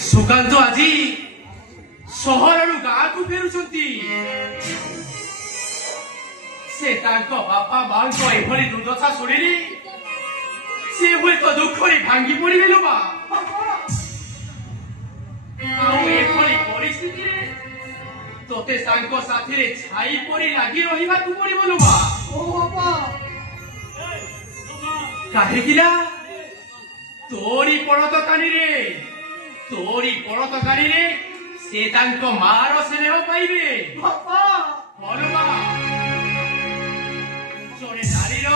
सुकांत आजी सहरु गाँकु फेरुछंती से तांको बापा मांको एभली दुर्दशा शुणिली से हुए तो दुखरे भांगी पड़िबे लो बा एभली परिस्थिति रे तोते तांको साथी रे छाई पड़ी लागी रहिबा तू पड़िबो लो बा ओ बाबा काहे किला तोरी पड़त कानी रे से तांको मारो स्नेह पाइबे बापा बलवा जने नारीर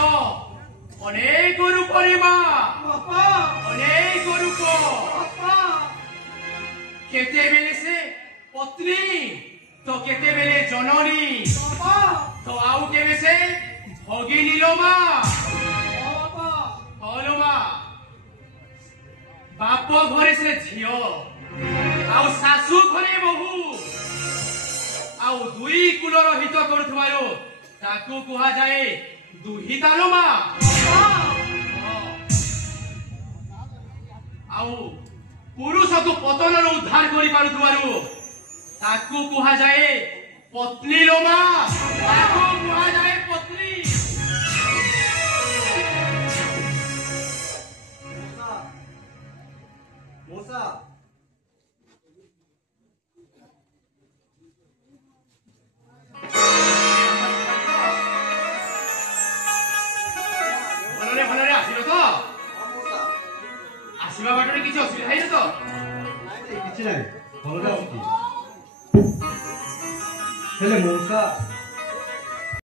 अनेक रूप रे बा बापा अनेक रूप बापा केते बेले से पत्नी तो केते बेले जननी बापा तो आउ केबे से भगिनी लो मा बापा बलवा बाप घरे से झियो आउ सासु घरे बहु आउ दुई कुलर हित करुथबारो ताकू कुहा जाए दुहिता लो मा आउ पुरुष को पतन रो उद्धार करि पारुथबारो ताकू कुहा जाए पत्नी लो मा ताकू कुहा जाए पत्नी मोसा भलरे आसिलो तो आसीबा बाटरे किछ असुविधा हैन तो किछ नै भलरे आसी हेले मोसा